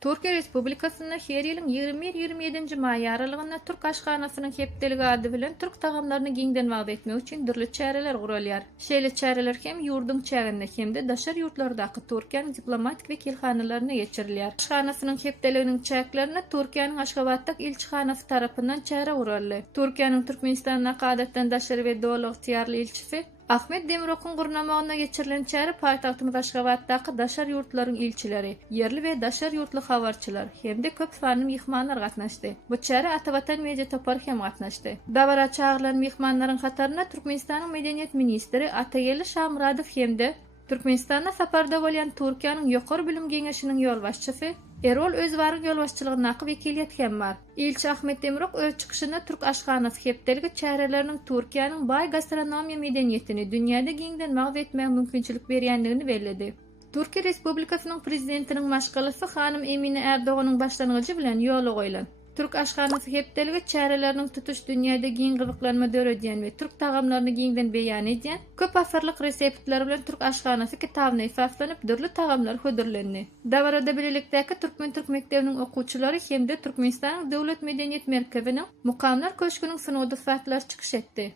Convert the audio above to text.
Türkiye Respublikasyna her ýylyň 21-27 maý aralygynda Türk aşganasynyň hepdeligi ady bilen Türk tagamlaryny giňden wagt etmek üçin dürli çäreler guralýar. Şeýle çäreler hem ýurdun çäginde hemde daşar ýurtlardaky Türkiýanyň diplomatik wekilhanalaryna geçirilýär. Aşganasynyň hepdeliginiň çäklerini Türkiýanyň Aşgabatdaky elçihanasy tarapyndan çäre guraldy. Türkiýanyň Türkmenistana gadatdan daşar we dowlat ýarly elçisi Ahmet Demirok'un gurnamagyna geçirilen çäre paýtagtyň Aşgabatdaky daşar ýurtlaryň ilçileri, yerli we daşar ýurtly habarçylar hemde köp sanly mehmanlar gatnaşdy. Bu çäre Atabatan media topar hem gatnaşdy. Dabara çağırılan mehmanlaryň hatarına Türkmenistanyň medeniýet ministri Atageli Şamradow hemde Türkmenistana saparda bolýan Türkiýanyň ýokary bilim geňeşiniň ýolbaşçysy Erol Özbaryň ýolbaşçylygyna wekiliýet hem bar. Ilçi Ahmet Demirok öz çykyşynda Türk aşganasy hepdeligi çäreleriniň Türkiýanyň baý gastronomiýa medeniýetini dünýäde giňden wagt etmäge mümkinçilik berýändigini bellädi. Türkiýe Respublikasynyň prezidentiniň maşgalasy hanym Emine Erdoganyň başlangyjy bilen ýola goýulan Türk aşganasy hepdeligi çäreleriniň tutuş dünýäde giň gyzyklanma döredýän we Türk tagamlaryny giňden beýan edýän köp asyrlyk reseptler bilen Türk aşganasy kitabyna ifaslanyp dürli tagamlar hödürlendi. Dabarada bilelikdäki Türkmen Türk mekdebiniň okuwçylary hemde Türkmenistanyň dowlat medeniýet merkeziniň Mukamlar köşküniň synowy fatlar çykyş etdi.